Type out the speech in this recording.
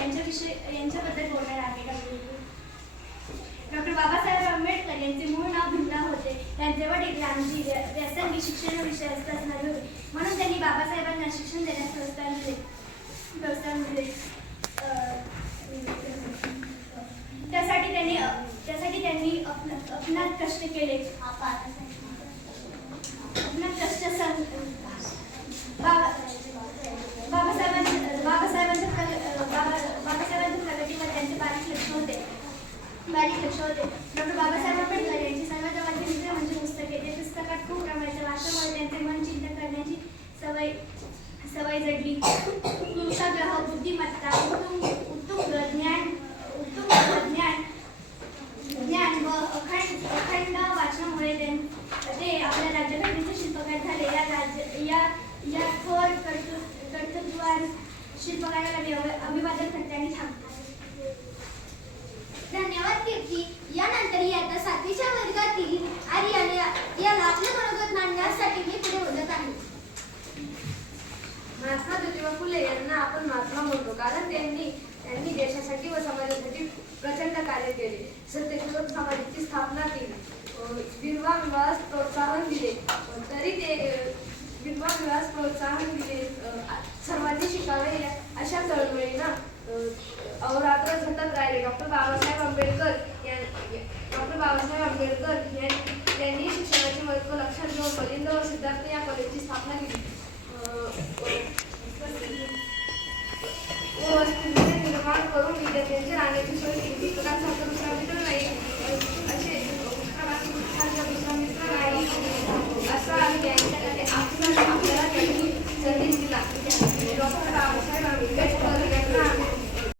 यांच्याबद्दल बोलणार आहे. डॉक्टर बाबासाहेब आंबेडकर यांचे मूळ नाव भीमराव होते. त्यांचे वडील रामजी व्यासंगी शिक्षण विषयात असणारे होते, म्हणून त्यांनी बाबासाहेबांना शिक्षण देण्यास प्रोत्साहन दिले. त्यासाठी त्यांनी अफनात कष्ट केले. बाबासाहेबांच्या प्रगतीवर त्यांचे बारीक लक्ष होते. डॉक्टर बाबासाहेब आंबेडकर यांची सर्वात जवळचे मित्र म्हणजे पुस्तके. ते पुस्तकात खूप रमायचे. वाचल्यामुळे त्यांचे मन चिंतन करण्याची सवय जडली. कुशाग्रह, बुद्धिमत्ता, उत्तुंग ज्ञान व अखंड वाचनामुळे ते आपल्या राज्यघटनेचे शिल्पकार झाले. या थोर कर्तृत्ववान शिल्पकाराला मी अभिवादन करते आणि थांबते. धन्यवाद कीर्ती. यानंतर इयत्ता 7वीच्या वर्गातील आर्यन याला आपले मनोगत मांडण्यासाठी मी पुढे बोलत आहे. महात्मा ज्योतिबा फुले यांना आपण महात्मा म्हणतो, कारण त्यांनी देशासाठी व समाजासाठी प्रचंड कार्य केले. सत्यशोधक समाजाची स्थापना केली. विधवा विवाहास प्रोत्साहन दिले. सर्वांनी शिकावे अशा चळवळींना अहोरात्र झटत राहिले. डॉक्टर बाबासाहेब आंबेडकर यांनी शिक्षणाचे महत्त्व लक्षात घेऊन मिलिंद व सिद्धार्थ या कॉलेजची स्थापना केली. निर्माण करून विद्यार्थ्यांची राहण्याची सोय केली. पुस्तकांसारखं दुसरा मित्र नाही असे पुस्तकांसारखं दुसरा मित्र नाही असं आम्ही त्यांच्याकडे आपल्याला त्यांनी संदेश दिला. डॉक्टर